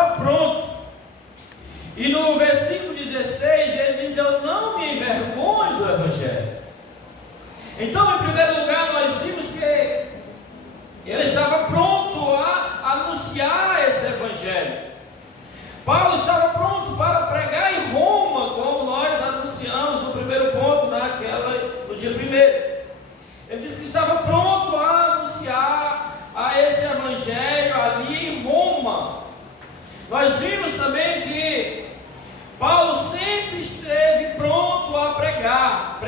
estava pronto. E no versículo 16 ele diz: eu não me envergonho do Evangelho. Então, em primeiro lugar, nós vimos que ele estava pronto a anunciar esse Evangelho. Paulo estava pronto para pregar em Roma, como nós anunciamos no primeiro ponto, no dia primeiro. Ele disse que estava pronto a anunciar a esse Evangelho ali em Roma. Nós vimos também que Paulo sempre esteve pronto a pregar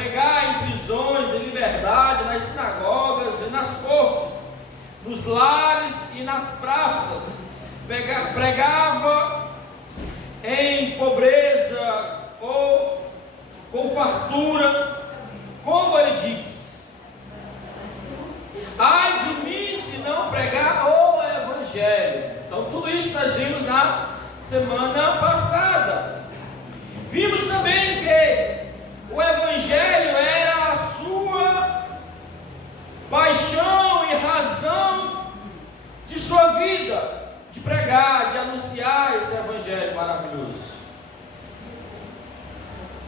em prisões, em liberdade, nas sinagogas e nas cortes, nos lares e nas praças. Pregava em pobreza ou com fartura, como ele diz: ai de mim se não pregar o Evangelho. Então tudo isso nós vimos na semana passada. Vimos também que o Evangelho era a sua paixão e razão de sua vida, de pregar, de anunciar esse Evangelho maravilhoso.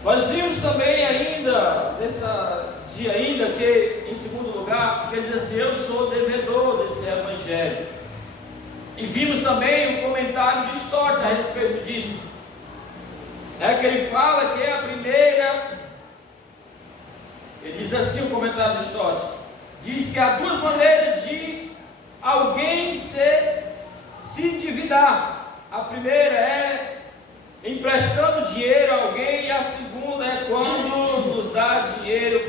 Nós vimos também ainda, que em segundo lugar, que ele diz assim: eu sou devedor desse Evangelho. E vimos também um comentário de Stott a respeito disso, que ele fala que é a primeira. Ele diz assim, o comentário de Stott diz que há duas maneiras de alguém se endividar. A primeira é emprestando dinheiro a alguém, e a segunda é quando nos dá dinheiro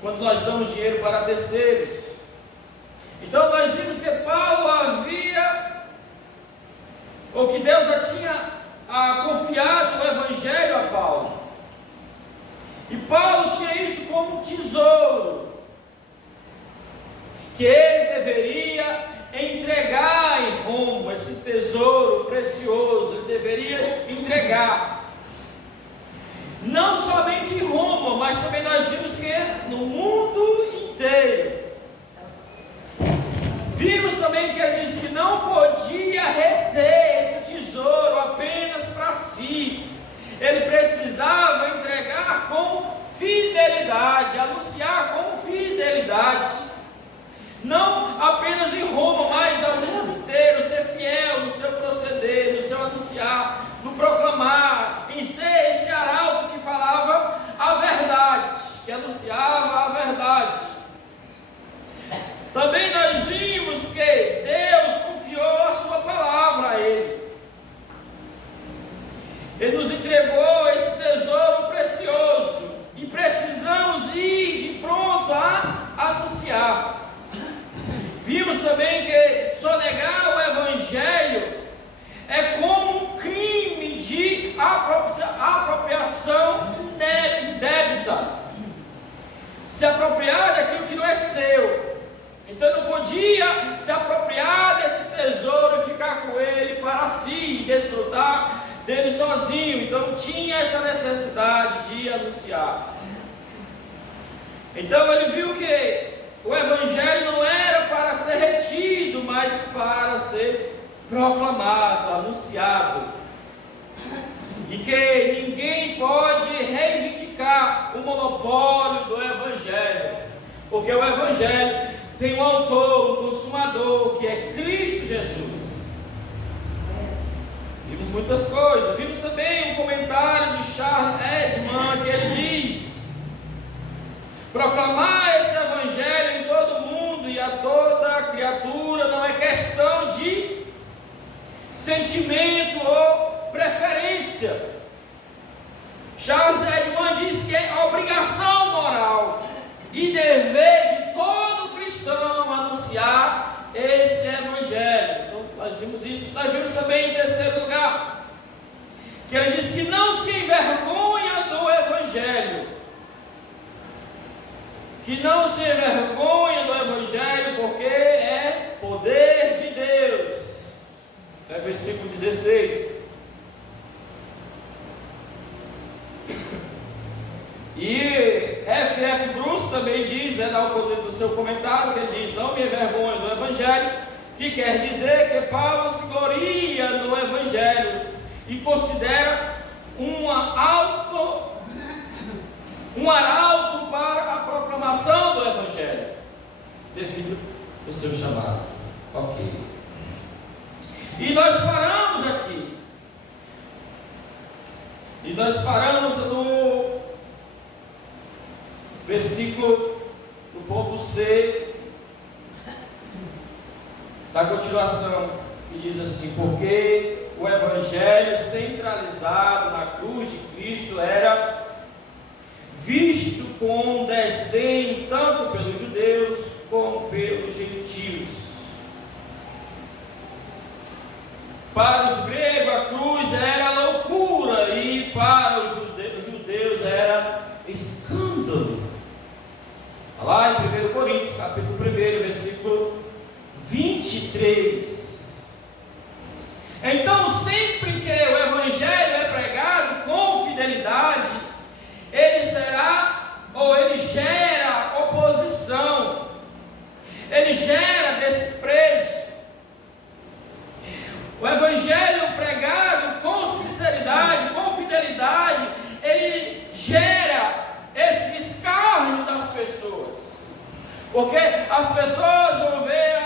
quando nós damos dinheiro para terceiros. Então nós vimos que Paulo que Deus já tinha confiado o Evangelho a Paulo, e Paulo tinha isso como um tesouro, que ele deveria entregar em Roma. Esse tesouro precioso ele deveria entregar, não somente em Roma, mas também nós vimos que no mundo inteiro. Vimos também que ele disse que não podia reter esse tesouro apenas para si. Ele precisava entregar com fidelidade, anunciar com fidelidade, não apenas em Roma, mas ao mundo inteiro. Ser fiel no seu proceder, no seu anunciar, no proclamar, em ser esse arauto que falava a verdade, que anunciava a verdade. Também nós vimos que Deus confiou a sua palavra a ele. Ele nos entregou esse tesouro precioso, e precisamos ir de pronto a anunciar. Vimos também que sonegar o Evangelho é como um crime de apropriação indébita. Se apropriar daquilo que não é seu. Então não podia se apropriar desse tesouro e ficar com ele para si, e desfrutar dele sozinho. Então tinha essa necessidade de anunciar. Então ele viu que o Evangelho não era para ser retido, mas para ser proclamado, anunciado. E que ninguém pode reivindicar o monopólio do Evangelho, porque o Evangelho tem um autor, um consumador, que é Cristo Jesus. Vimos muitas coisas. Vimos também um comentário de Charles Edman, que ele diz: proclamar esse Evangelho em todo mundo e a toda criatura não é questão de sentimento ou preferência. Charles Edman diz que é obrigação moral e dever de todo cristão anunciar esse Evangelho. Então nós vimos isso. Nós vimos também em terceiro lugar que ele diz que não se envergonha do Evangelho, que não se envergonha do Evangelho, porque é poder de Deus. É versículo 16. E F.F. Bruce também diz, no seu comentário, que ele diz: não me envergonho do Evangelho, que quer dizer que Paulo se gloria e considera um arauto para a proclamação do Evangelho, devido ao seu chamado. Ok. E nós paramos aqui. E nós paramos no versículo, no ponto C, da continuação, que diz assim: porque o Evangelho centralizado na cruz de Cristo era visto com desdém tanto pelos judeus como pelos gentios. Para os gregos a cruz era loucura e para os judeus era escândalo. Lá em 1 Coríntios, capítulo 1, versículo 23. Então, sempre que o Evangelho é pregado com fidelidade, ele gera oposição, ele gera desprezo. O Evangelho pregado com sinceridade, com fidelidade, ele gera esse escárnio das pessoas, porque as pessoas vão ver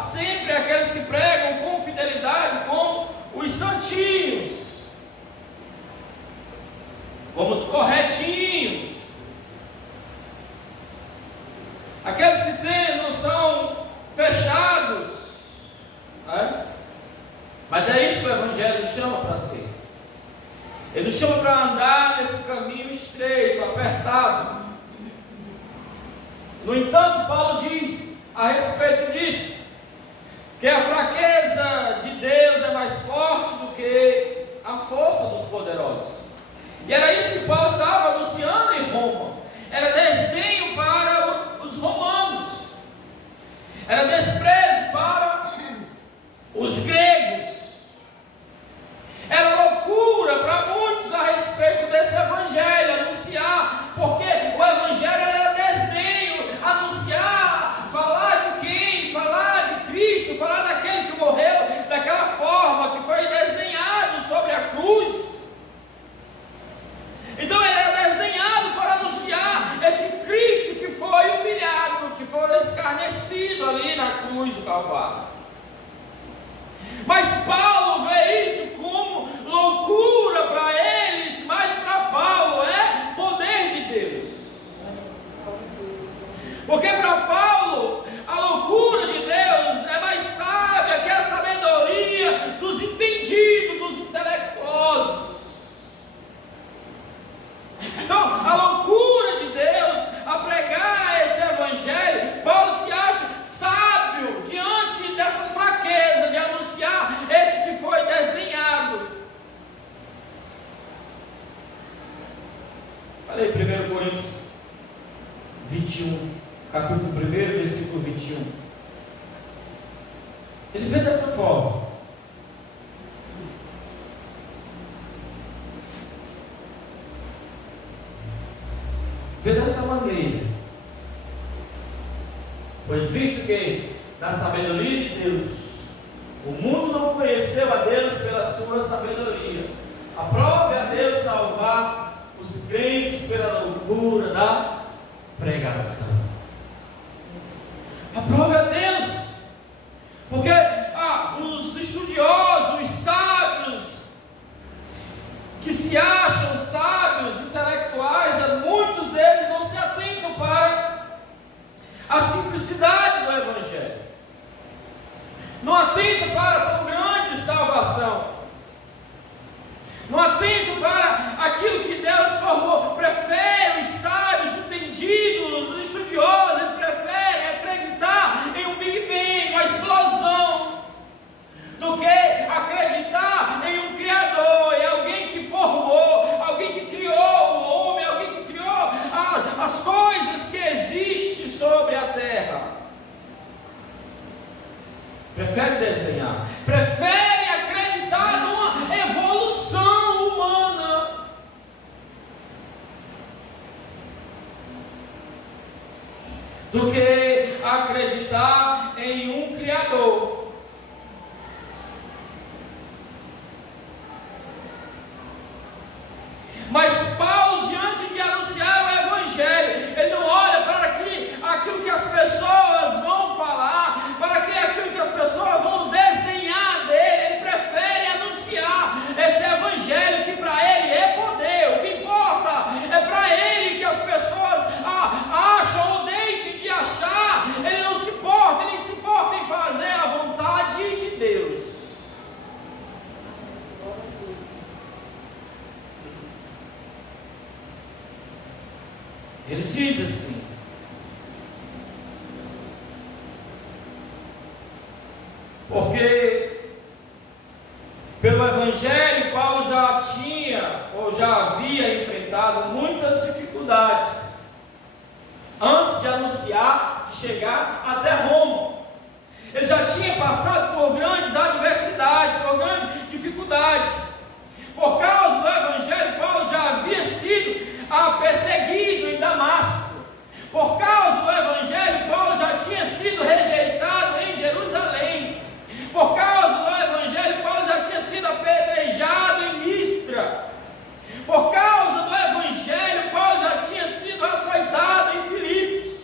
sempre aqueles que pregam com fidelidade como os santinhos, como os corretinhos, aqueles que não são fechados, né? Mas é isso que o Evangelho nos chama para ser. Ele nos chama para andar nesse caminho estreito, apertado. No entanto, Paulo diz a respeito disso, que a fraqueza de Deus é mais forte do que a força dos poderosos. E era isso que Paulo estava anunciando em Roma. Era desdenho para os romanos, era desprezo para os gregos, era loucura para muitos a respeito desse Evangelho, anunciar, porque o Evangelho era desdenho, anunciar, falar de quem? Falar de Cristo, falar daquele que morreu daquela forma, que foi desdenhado sobre a cruz. Então ele era desdenhado para anunciar esse Cristo que foi humilhado, que foi escarnecido ali na cruz do Calvário. Mas Paulo vê isso como loucura para eles, mas para Paulo é poder de Deus. Porque para Paulo a loucura de Deus é mais sábia que a sabedoria dos entendidos, dos intelectuosos. Então, a loucura de Deus a pregar esse Evangelho, Paulo se acha sábio diante dessas fraquezas de anunciar esse que foi desdenhado. Falei 1 Coríntios 21, capítulo 1, versículo 21. Ele vê dessa forma: vê dessa maneira, pois visto que na sabedoria de Deus o mundo não conheceu a Deus pela sua sabedoria, aprove a Deus salvar os crentes pela loucura da pregação. Aprove a Deus, porque os estudiosos, os sábios, que se acham sábios, intelectuais, muitos deles não se atentam para a simplicidade do Evangelho, não atentam para a tão grande salvação, não atentam para aquilo que Deus formou. Preferem os sábios, entendidos, os estudiosos, eles preferem acreditar em um Big Bang, uma explosão, do que acreditar em um Criador, em alguém que formou, alguém que criou o homem, alguém que criou as coisas que existem sobre a terra. Preferem desdenhar, preferem acreditar numa evolução humana, do que acreditar em um Criador. Mas Paulo, diante de anunciar o Evangelho, ele não olha para aquilo que as pessoas vão falar, para aquilo que as pessoas vão desenhar dele. Ele prefere anunciar esse Evangelho que para ele é poder. O que importa é para ele que as pessoas acham ou deixem de achar. Ele não se importa, ele se importa em fazer a vontade de Deus. Ele diz assim: porque pelo Evangelho Paulo já tinha ou já havia enfrentado muitas dificuldades antes de anunciar, de chegar até Roma. Ele já tinha passado por grandes adversidades, por grandes dificuldades. Por causa do Evangelho, Paulo já havia sido perseguido em Damasco. Por causa do Evangelho, Paulo já tinha sido rejeitado em Jerusalém. Por causa do Evangelho, Paulo já tinha sido apedrejado em Listra. Por causa do Evangelho, Paulo já tinha sido açoitado em Filipos.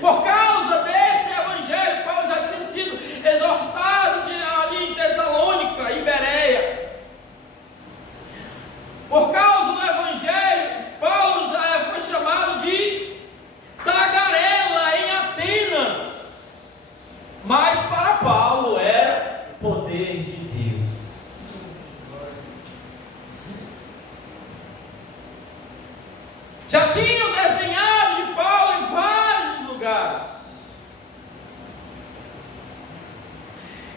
Por causa desse Evangelho, Paulo já tinha sido exortado ali em Tessalônica e Bereia. Por causa do Evangelho, Paulo foi chamado de tagarela em Atenas. Mas para Paulo era o poder de Deus. Já tinham desenhado de Paulo em vários lugares.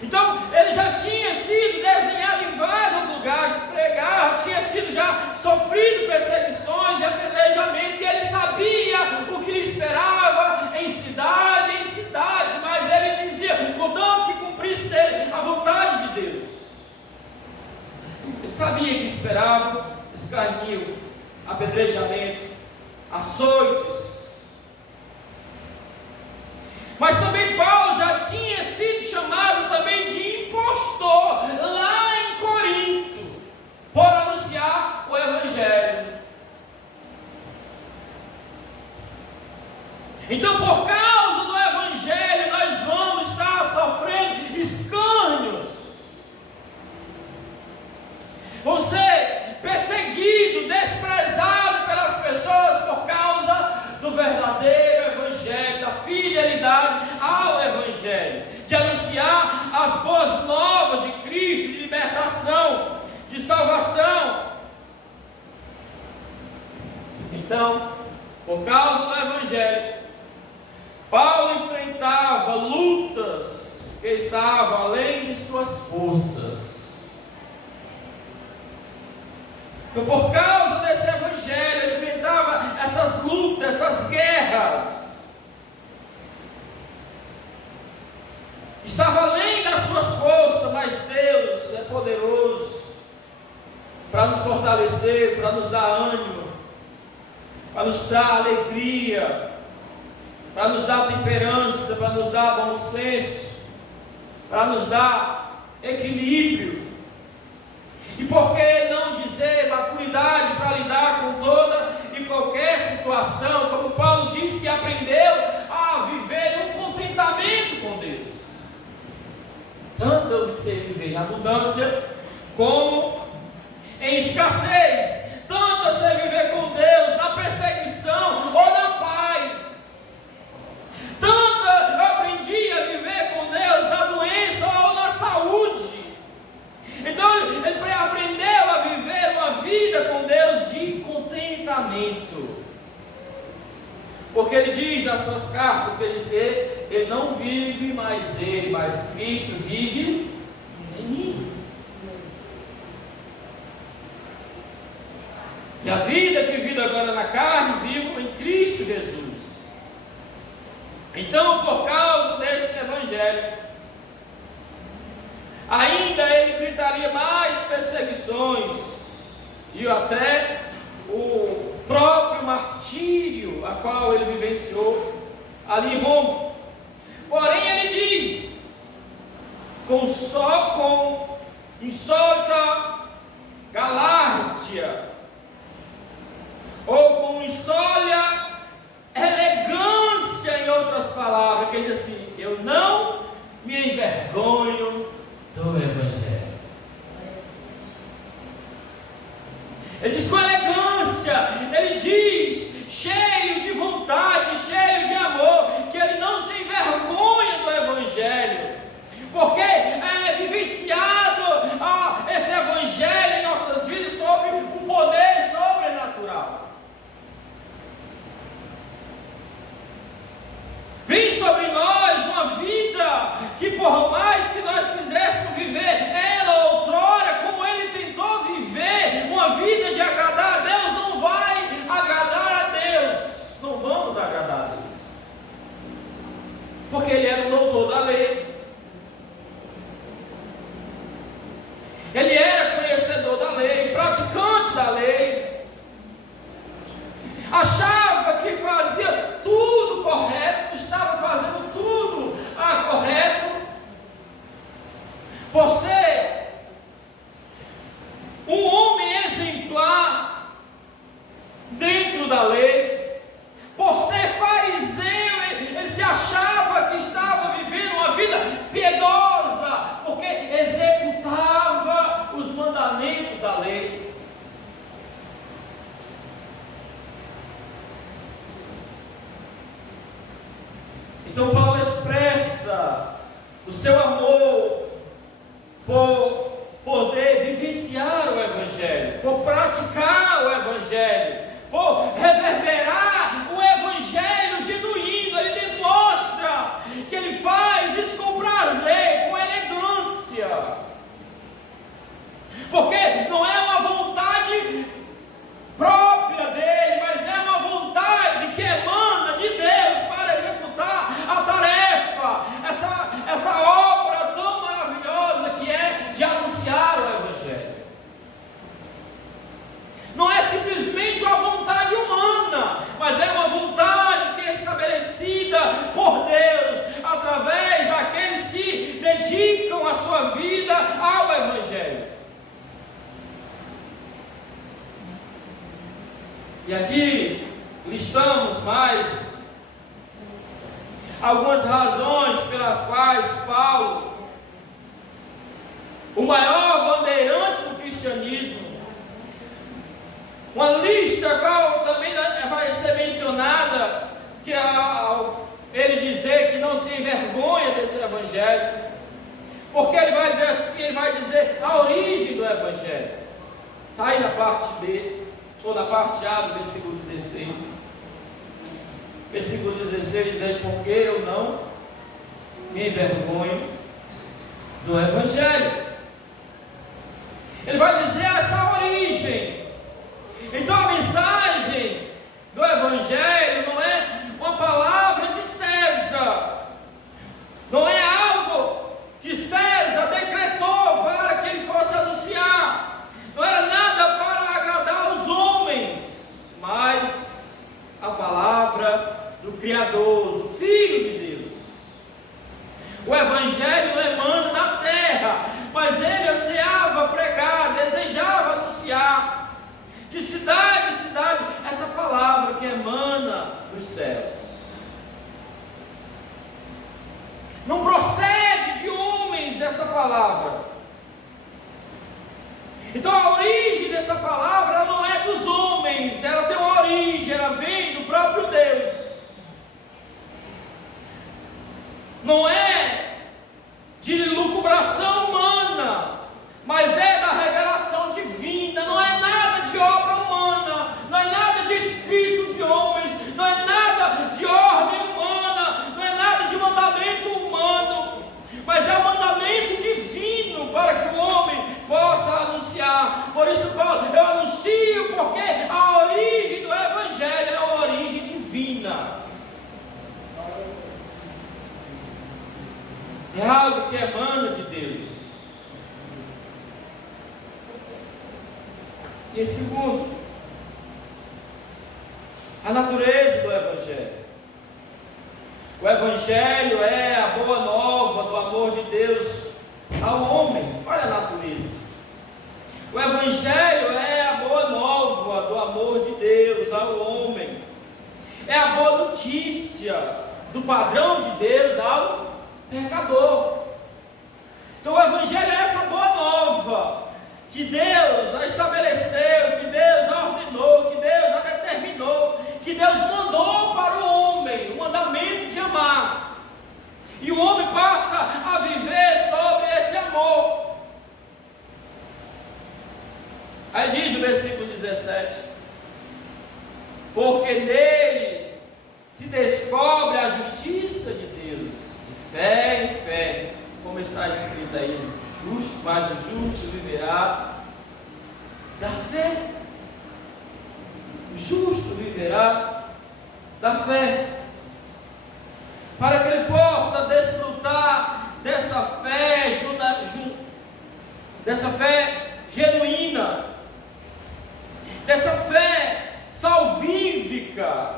Então, ele já tinha sido desenhado em vários lugares, pregar, tinha sido já sofrido perseguições e apedrejamento, e ele sabia o que lhe esperava em cidade, mas ele dizia, contanto que cumprisse dele a vontade de Deus. Ele sabia que lhe esperava escarnio, apedrejamento, açoites. Mas também Paulo já tinha sido chamado também de impostor lá em Corinto, por anunciar o Evangelho. Então, por causa do Evangelho, nós vamos estar sofrendo escárnios. Vamos ser perseguidos, desprezados pelas pessoas por causa do verdadeiro Evangelho, da fidelidade ao Evangelho, de anunciar as boas novas de Cristo, de libertação, de salvação. Então, por causa do Evangelho, Paulo enfrentava lutas que estavam além de suas forças. Então, por causa desse Evangelho, ele enfrentava essas lutas, essas guerras. Estava além das suas forças, mas Deus é poderoso para nos fortalecer, para nos dar ânimo, para nos dar alegria, para nos dar temperança, para nos dar bom senso, para nos dar equilíbrio. E por que não dizer maturidade para lidar com toda e qualquer situação, como Paulo diz que aprendeu a viver um contentamento com Deus. Tanto eu sei viver em abundância, como em escassez. Tanto eu sei viver com Deus na perseguição ou na paz. Tanto eu aprendi a viver com Deus na doença ou na saúde. Então ele aprendeu a viver uma vida com Deus de contentamento. Porque ele diz nas suas cartas que ele não vive mais ele, mas Cristo vive em mim. E a vida que vivo agora na carne, vivo em Cristo Jesus. Então, por causa desse Evangelho, ainda ele enfrentaria mais perseguições e até o próprio martírio a qual ele vivenciou ali em Roma. Porém ele diz, com insólita galárdea, Ele diz com elegância, ele diz cheio de vontade, cheio de amor, que ele não se envergonha do Evangelho, porque é vivenciado esse Evangelho em nossas vidas sobre o poder sobrenatural. Vem sobre nós uma vida que, por mais que nós quiséssemos viver ela outrora, como ele tentou viver, uma vida de agradar a Deus, não vai agradar a Deus. Não vamos agradar a Deus. Porque ele era o doutor da lei. Ele era conhecedor da lei, praticante da lei. Achava que fazia tudo correto, estava fazendo tudo correto. Por ser um homem exemplar dentro da lei, por ser fariseu, ele se achava que estava vivendo uma vida piedosa, porque executava os mandamentos da lei. Então Paulo expressa o seu amor por poder vivenciar o Evangelho, por praticar o Evangelho, por reverberar o Evangelho genuíno. Ele demonstra que ele faz isso com prazer, com elegância, porque não é uma vontade própria dele, mas é uma vontade que emana de Deus para executar a tarefa, essa obra tão maravilhosa que é de anunciar o Evangelho. Não é simplesmente uma vontade humana, mas é uma vontade que é estabelecida por Deus, através daqueles que dedicam a sua vida ao Evangelho. E aqui listamos mais algumas razões pelas quais Paulo, o maior bandeirante do cristianismo, uma lista qual também vai ser mencionada, que ao ele dizer que não se envergonha desse Evangelho, porque ele vai dizer assim, ele vai dizer a origem do Evangelho. Está aí na parte B, ou na parte A do versículo 16. Versículo 16 diz aí: porque eu não me envergonho do Evangelho. Ele vai dizer essa origem. Então a mensagem do Evangelho não é uma palavra de César, não é algo que César decretou para que ele fosse anunciar, não era nada para agradar os homens, mas a palavra do Criador, do Filho de Deus. O Evangelho não emana da terra, mas ele ansiava pregar, desejava anunciar de cidade em cidade essa palavra que emana dos céus. Não procede de homens essa palavra. Então a origem dessa palavra ela não é dos homens, ela tem uma origem, ela vem do próprio Deus. Não é de lucubração humana, mas é da revelação divina. Não é nada de obra humana, não é nada de espírito de homens, não é nada de ordem humana, não é nada de mandamento humano, mas é um mandamento divino para que o homem possa anunciar. Por isso Paulo, eu anuncio porque a origem do Evangelho é uma origem divina. É algo que emana de Deus. E em segundo, a natureza do Evangelho. O Evangelho é a boa nova do amor de Deus ao homem. Olha a natureza. O Evangelho é a boa nova do amor de Deus ao homem. É a boa notícia do padrão de Deus ao pecador. Então o Evangelho é essa boa nova que Deus a estabeleceu, que Deus porque nele se descobre a justiça de Deus, de fé em fé, como está escrito aí, justo, mas o justo viverá da fé. O justo viverá da fé. Para que ele possa desfrutar dessa fé genuína, dessa fé salvífica,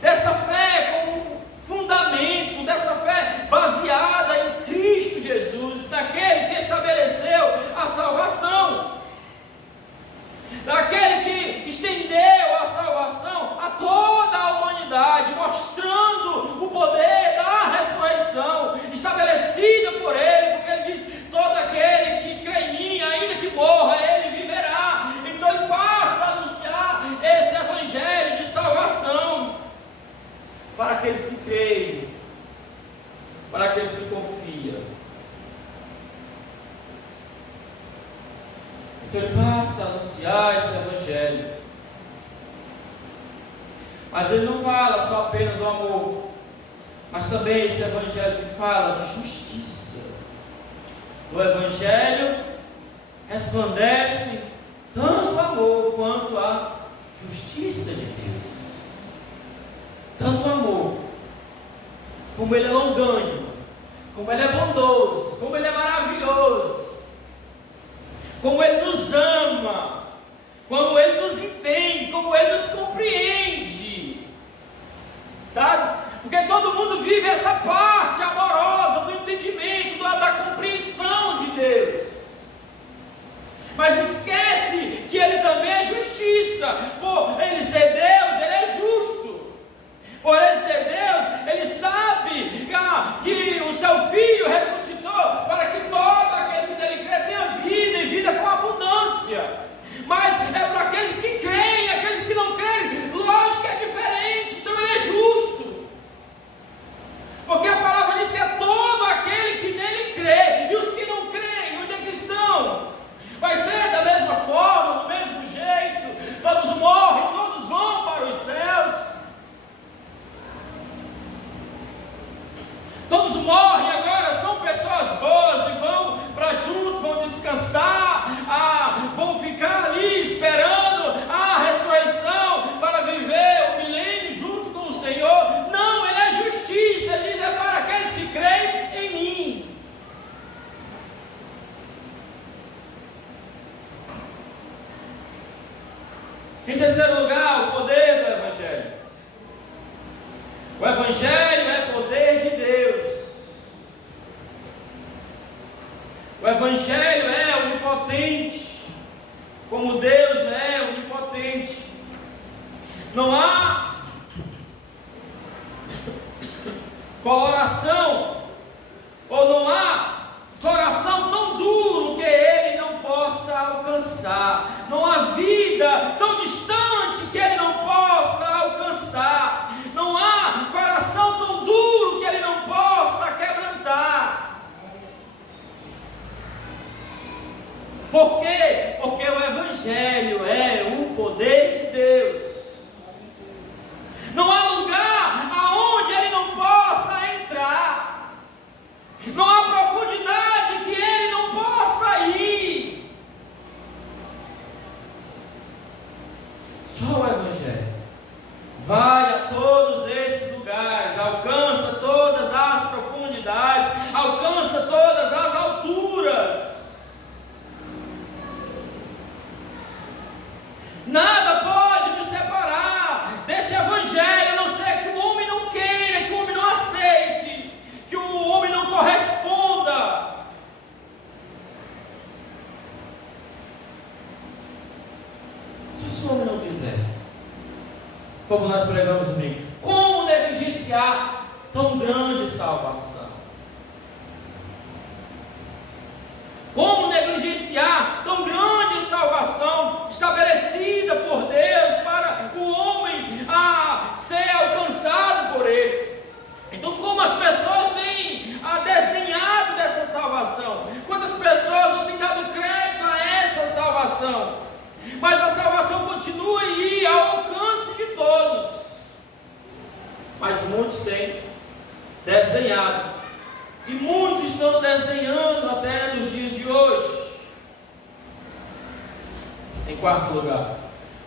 dessa fé como fundamento, dessa fé baseada em Cristo Jesus, naquele que estabeleceu a salvação, daquele que estendeu a salvação a toda a humanidade, mostrando o poder da ressurreição, estabelecida por ele, porque ele diz: todo aquele que crê em mim, ainda que morra, ele viverá. Então ele passa a anunciar esse evangelho de salvação para aqueles que creem, para aqueles que confiam. Então ele passa a anunciar esse evangelho. Mas ele não fala só apenas do amor, mas também esse evangelho que fala de justiça. O evangelho resplandece tanto o amor quanto a justiça de Deus. Tanto o amor, como ele é longânimo, como ele é bondoso, como ele é maravilhoso, como ele nos ama, como ele nos entende, como ele nos compreende, sabe? Porque todo mundo vive essa parte amorosa do entendimento, da compreensão de Deus, mas esquece que ele também é justiça. Por ele ser Deus, ele é justo. Por ele ser Deus, ele sabe que o seu Filho ressuscitou para que todo aquele que nele crê tenha vida, e vida com abundância. Mas é para aqueles que creem, aqueles que não creem, lógico que é diferente. Então ele é justo, porque a palavra diz que é todo aquele que nele crê. E os que não creem, onde é que estão? Vai ser da mesma forma, do mesmo jeito. Todos morrem, todos vão para os céus. Todos morrem agora, são pessoas boas e vão para junto, vão descansar, vão ficar ali esperando a ressurreição para viver o milênio junto com o Senhor. Não, ele é justiça. Ele diz: é para aqueles que creem em mim. Em terceiro lugar, o poder do Evangelho. O Evangelho é poder de Deus. O Evangelho é onipotente, como Deus é onipotente. Não há coloração, ou não há coração tão duro que ele não possa alcançar. Não há vida tão distante que ele não possa alcançar. Não há coração tão duro que ele não possa quebrantar. Por quê? Porque o Evangelho é o poder de Deus. Não há lugar aonde ele não possa entrar. Não há profundidade que ele não possa ir. Só o Evangelho vai a todos esses lugares, alcança todas as profundidades, alcança todas as alturas. Nada pode nos separar desse Evangelho, a não ser que o homem não queira, que o homem não aceite, que o homem não corresponda. Só se o homem não quiser. Como nós pregamos domingo, como negligenciar tão grande salvação? Como negligenciar tão grande salvação estabelecida por Deus para o homem ser alcançado por Ele? Então, como as pessoas têm desdenhado dessa salvação? Quantas pessoas não têm dado crédito a essa salvação? Mas a salvação continua aí ao alcance de todos. quarto lugar,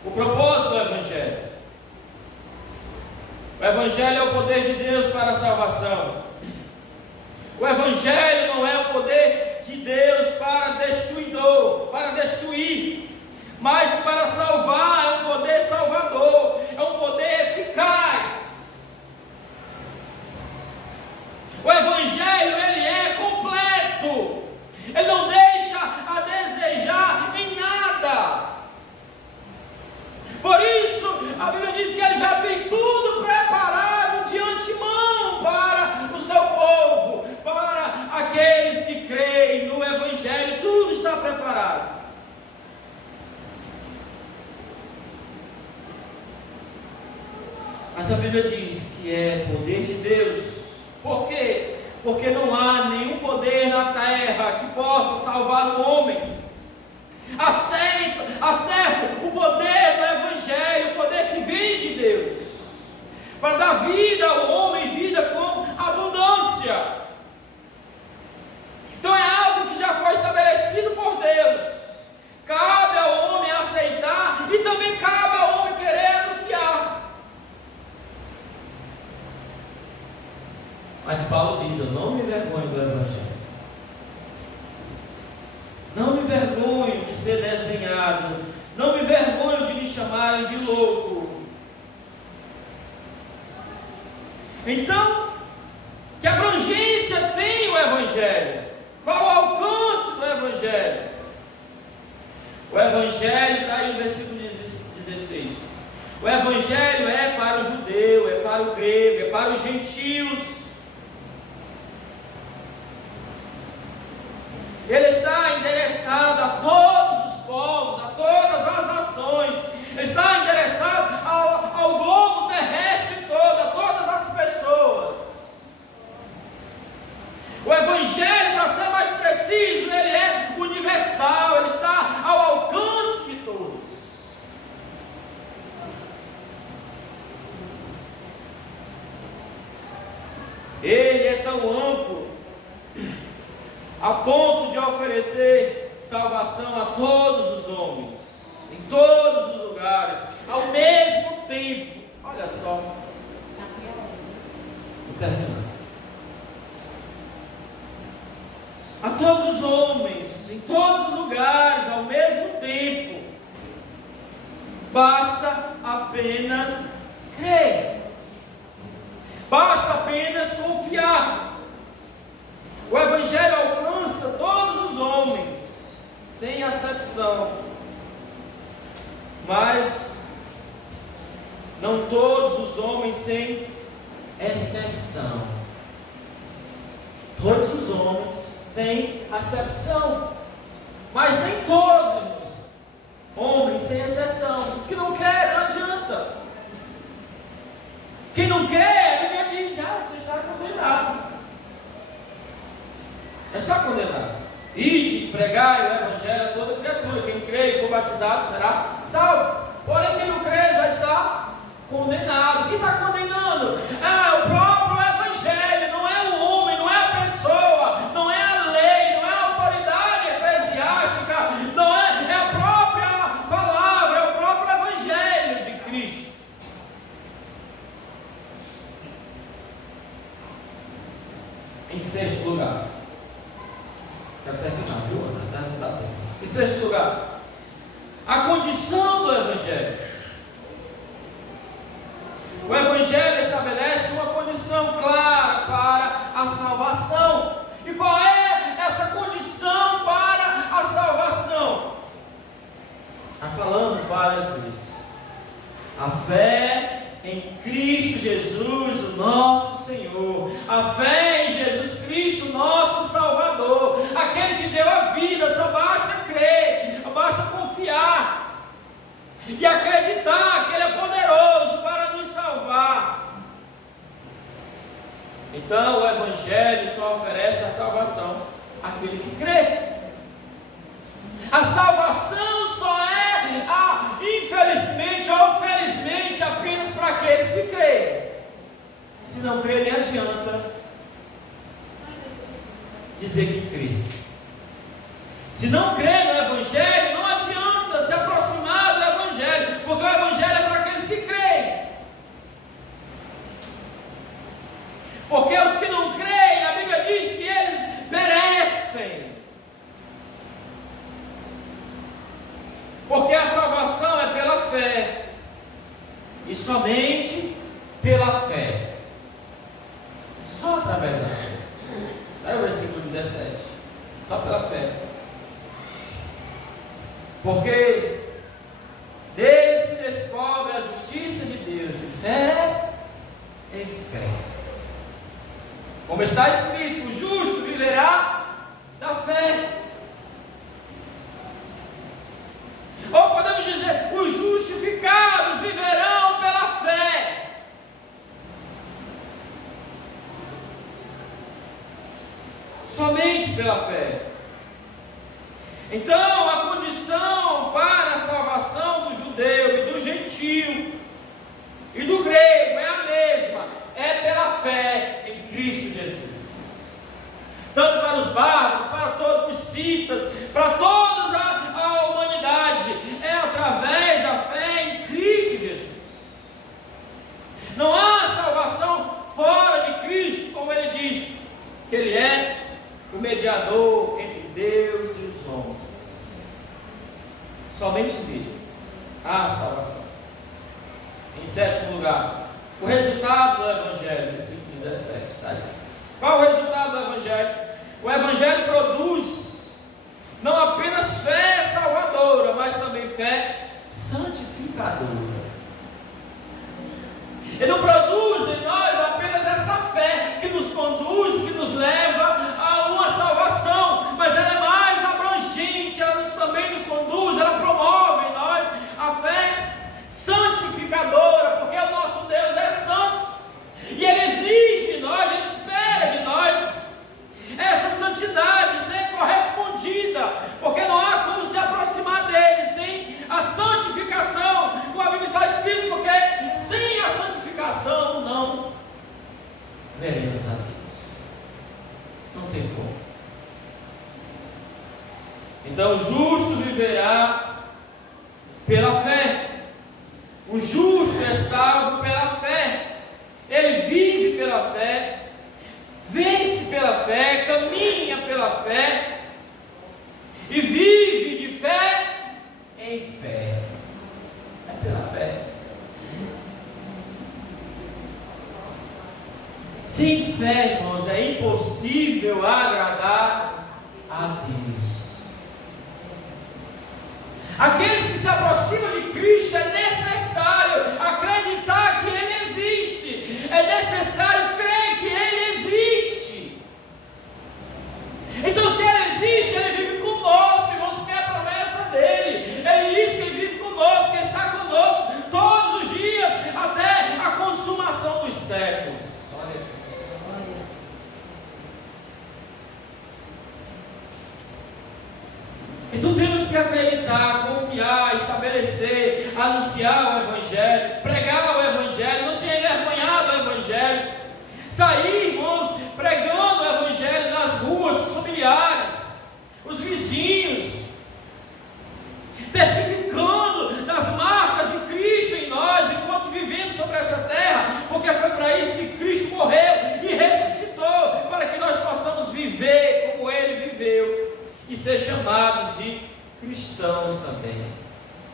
o propósito do Evangelho. O Evangelho é o poder de Deus para a salvação. O Evangelho não é o poder de Deus para destruir, mas para salvar. É um poder salvador, é um poder eficaz. O Evangelho, ele é completo, ele não deixa a desejar em nada. Por isso, a Bíblia diz que ele já tem tudo preparado de antemão para o seu povo, para aqueles que creem no Evangelho, tudo está preparado. Mas a Bíblia diz que é poder de Deus. Por quê? Porque não há nenhum poder na terra que possa salvar o homem. Acerta o poder do Evangelho, o poder que vem de Deus, para dar vida ao homem, vida com abundância. Então é algo que já foi estabelecido por Deus. Cabe ao homem aceitar e também cabe ao homem querer anunciar. Mas Paulo diz: eu não me envergonho do Evangelho. Não me envergonho de ser desdenhado. Não me envergonho de me chamarem de louco. Então, que abrangência tem o Evangelho? Qual o alcance do Evangelho? O Evangelho está aí no versículo 16. O Evangelho é para o judeu, é para o grego, é para os gentios. Ele está endereçado a todos os povos, a todas as nações. Ele está endereçado ao globo terrestre todo, a todas as pessoas. O Evangelho, para ser mais preciso, ele é universal, ele está ao alcance de todos. Ele é tão amplo a ponto de oferecer salvação a todos os homens, em todos os lugares, ao mesmo tempo. Olha só. Vou terminar. A todos os homens, em todos os lugares, ao mesmo tempo. Basta apenas crer. Basta apenas confiar. O Evangelho alcança todos os homens, sem acepção. Mas não todos os homens sem exceção. Todos os homens sem acepção. Mas nem todos, homens sem exceção. Os que não querem, não adianta. Quem não quer, a Bíblia diz: você está condenado. Já está condenado. Ide, pregai o Evangelho a toda criatura. Quem crê e for batizado será salvo. Porém, quem não crê já está condenado. Quem está condenando? É o próprio Evangelho. Não é o homem, não é a pessoa, não é a lei, não é a autoridade eclesiástica, não é, é a própria palavra, é o próprio Evangelho de Cristo. Em sexto lugar, quero terminar, viu, Ana? Em sexto lugar, a condição do Evangelho. O Evangelho estabelece uma condição clara para a salvação. E qual é essa condição para a salvação? Já falamos várias vezes. A fé em Cristo Jesus, o nosso Senhor. A fé em Jesus Cristo, nosso Salvador. Aquele que deu a vida, só basta crer, basta confiar e acreditar que Ele é poderoso para nos salvar. Então o Evangelho só oferece a salvação àquele que crê. A salvação só é, infelizmente ou felizmente, apenas para aqueles que creem. Se não crê, nem adianta dizer que crê. Se não crê no Evangelho, não adianta se aproximar Porque os que não creem, a Bíblia diz que eles perecem. Porque a salvação é pela fé, e somente pela fé, só através da fé. Aí o versículo 17, só pela fé. Porque dele se descobre a justiça de Deus, de fé em fé. Como está escrito, o justo viverá da fé. Ou podemos dizer, os justificados viverão pela fé. Somente pela fé. Então, a condição para a salvação do judeu e do gentio e do grego é a mesma, é pela fé em Cristo Jesus. Tanto para os bárbaros, para todos os citas, para toda a humanidade, é através da fé em Cristo Jesus. Não há salvação fora de Cristo, como ele diz, que ele é o mediador entre Deus e os homens. Somente nele há salvação. Em sétimo lugar, o resultado do Evangelho, versículo 17, tá aí. Qual o resultado do Evangelho? O Evangelho produz não apenas fé salvadora, mas também fé santificadora. Ele não produz em nós apenas essa fé que nos conduz, que nos leva a uma salvação, mas ela é mais abrangente, ela também nos conduz, ela promove em nós a fé santificadora, porque o nosso Deus é santo, e Ele exige de nós, Ele espera de nós essa santidade ser correspondida, porque não há como se aproximar dele sem a santificação, como a Bíblia está escrito, porque sem a santificação não veremos a Deus. Não tem como. Então o justo viverá pela fé. O justo é salvo pela fé. Ele vive pela fé, vence pela fé, caminha pela fé e vive de fé em fé. É pela fé. Sem fé, irmãos, é impossível agradar a Deus. Aqueles que se aproximam de Cristo, é necessário acreditar que Ele existe, é necessário crer que Ele existe. Então, se Ele existe, Ele vive conosco, irmãos, porque é a promessa dEle. Ele diz que Ele vive conosco, que Ele está conosco todos os dias, até a consumação dos séculos. Então temos que acreditar, confiar, estabelecer, anunciar o Evangelho, pregar o Evangelho, não se envergonhar do Evangelho, sair, irmãos, pregando o Evangelho nas ruas, os familiares, os vizinhos, testificando das marcas de Cristo em nós, enquanto vivemos sobre essa terra, porque foi para isso que Cristo morreu e ressuscitou, para que nós possamos viver como Ele viveu, e ser chamados de cristãos também,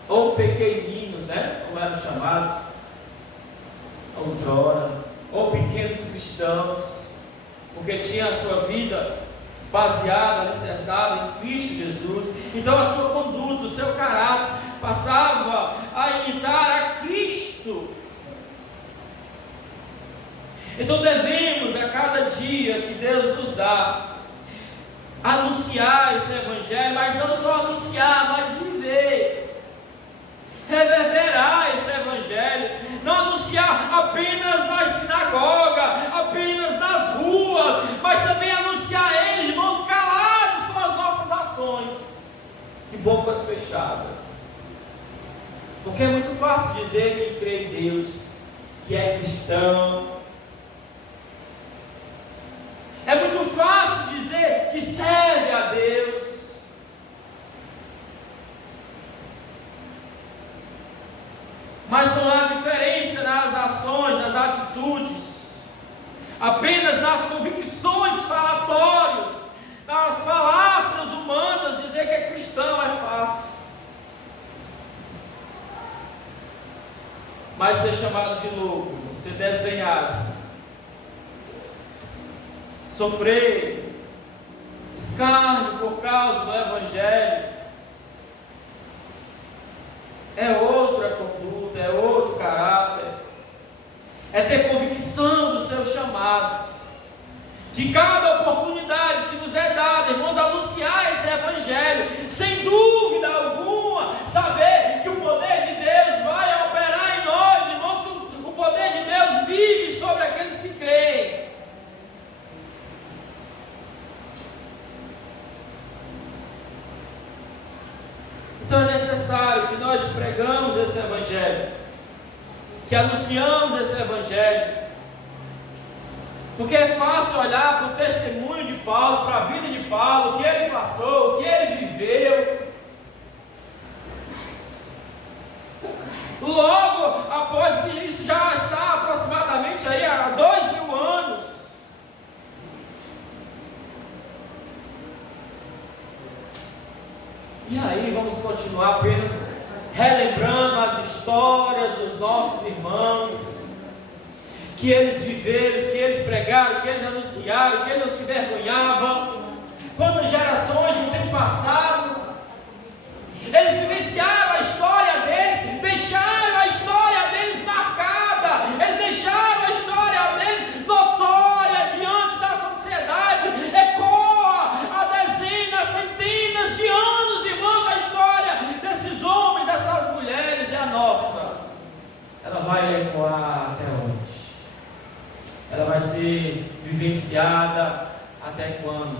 ou pequeninos, né, como eram chamados outrora, ou pequenos cristãos, porque tinha a sua vida baseada, alicerçada em Cristo Jesus. Então a sua conduta, o seu caráter passava a imitar a Cristo. Então devemos a cada dia que Deus nos dá anunciar esse Evangelho, mas não só anunciar, mas viver, reverberar esse Evangelho, não anunciar apenas nas sinagogas, apenas nas ruas, mas também anunciar Ele, irmãos, calados com as nossas ações, de bocas fechadas, porque é muito fácil dizer que crê em Deus, que é cristão. É muito fácil dizer que serve a Deus, mas não há diferença nas ações, nas atitudes. apenas nas convicções falatórias, nas falácias humanas. Dizer que é cristão é fácil, mas ser chamado de louco, ser desdenhado, sofrer escárnio por causa do Evangelho, é outra conduta, é outro caráter, é ter convicção do seu chamado, de cada oportunidade que nos é dada, irmãos, anunciar esse Evangelho, sem dúvida alguma, saber que o poder de Deus vai operar em nós, irmãos, que o poder de Deus vive sobre aqueles que creem. Então é necessário que nós pregamos esse Evangelho, que anunciamos esse Evangelho, porque é fácil olhar para o testemunho de Paulo, para a vida de Paulo, o que ele passou, o que ele viveu. Logo após que isso já está aproximadamente aí há 2000 anos. E aí vamos continuar apenas relembrando as histórias dos nossos irmãos, que eles viveram, que eles pregaram, que eles anunciaram, que eles não se envergonhavam. Quantas gerações no tempo passado, eles vivenciaram a história deles, deixaram a história deles marcada, eles deixaram a história deles notória diante da sociedade, ecoa a dezenas, centenas de anos, irmãos, a história desses homens, dessas mulheres, é a nossa. Ela vai ecoar até onde? Ela vai ser vivenciada até quando?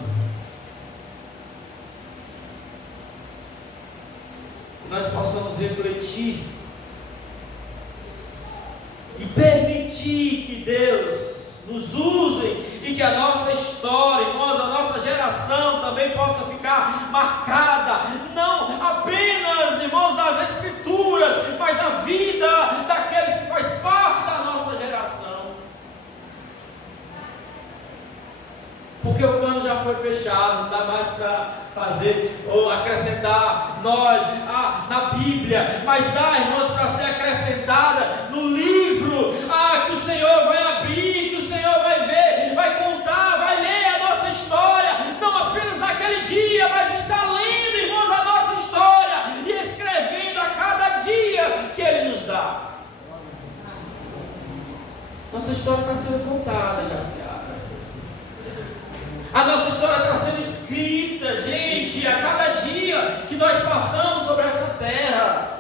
Que nós possamos refletir e permitir que Deus nos use e que a nossa história, irmãos, a nossa geração também possa ficar marcada, não apenas, irmãos, nas Escrituras, mas na vida daqueles que faz parte da nossa geração. Porque o cano já foi fechado, não dá mais para fazer ou acrescentar nós na Bíblia, mas dá, irmãos, para ser acrescentada no livro que o Senhor vai abrir, que o Senhor vai ver, vai contar, vai ler a nossa história, não apenas naquele dia, mas está lendo, irmãos, a nossa história e escrevendo a cada dia que Ele nos dá. Nossa história está sendo contada, já se abre. A nossa história está sendo escrita, gente, a cada dia que nós passamos sobre essa terra.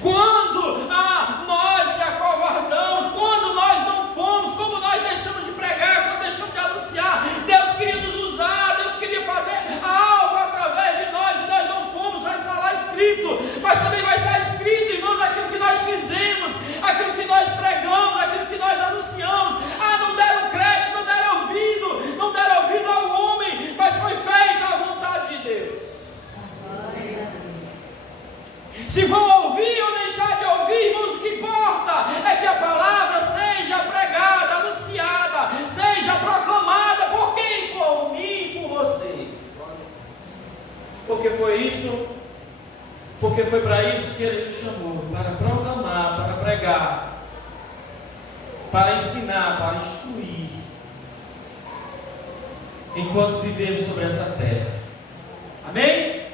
Quando nós se acovardamos, quando nós não fomos, como nós deixamos de pregar, quando deixamos de anunciar, Deus queria nos usar, Deus queria fazer algo através de nós, e nós não fomos, vai estar lá escrito, mas também vai estar escrito, irmãos, aquilo que nós fizemos, aquilo que nós pregamos, aquilo que nós anunciamos. Não deram crédito, não deram ouvido ao homem, mas foi feita a vontade de Deus. Se vão ouvir ou deixar de ouvir, irmãos, o que importa é que a palavra seja pregada, anunciada, seja proclamada por quem? Por mim e por você. Porque foi isso, porque foi para isso que Ele nos chamou, para proclamar, para pregar, para ensinar, para instruir, enquanto vivemos sobre essa terra. Amém?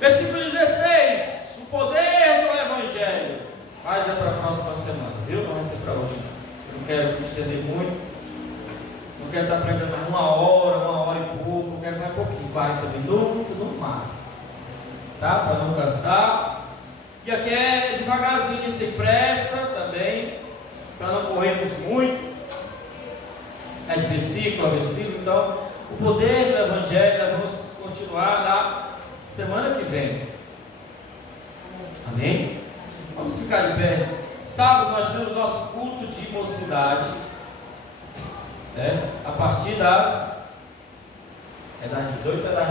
Versículo 16. O poder do Evangelho. Mas é para a próxima semana, viu? Não vai ser para hoje. Eu não quero me estender muito. Não quero estar pregando 1 hora e pouco. Quero mais pouquinho, 40 minutos no máximo, tá? Para não cansar. E aqui é devagarzinho, sem pressa também, para não corrermos muito. É de versículo a versículo. Então, o poder do Evangelho nós vamos continuar na semana que vem. Amém? Vamos ficar de pé. Sábado nós temos nosso culto de mocidade, certo? A partir das 18 ou das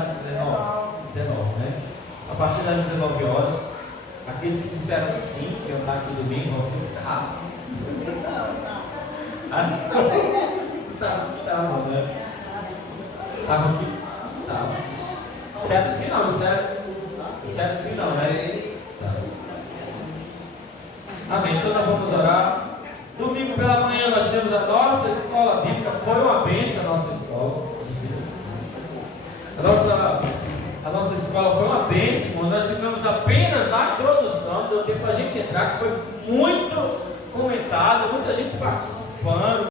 19, né? A partir das 19 horas. Aqueles que disseram sim, que eu estar aqui domingo, vão ficar. Tava, né? Tava aqui? Tava. Serve sim não, não serve? Serve sim não, né? Tá. Amém. Então nós vamos orar. Domingo pela manhã nós temos a nossa escola bíblica. Foi uma bênção a nossa escola. A nossa escola foi uma bênção, irmão. Nós ficamos apenas na introdução, deu tempo para a gente entrar, que foi muito comentado, muita gente participando,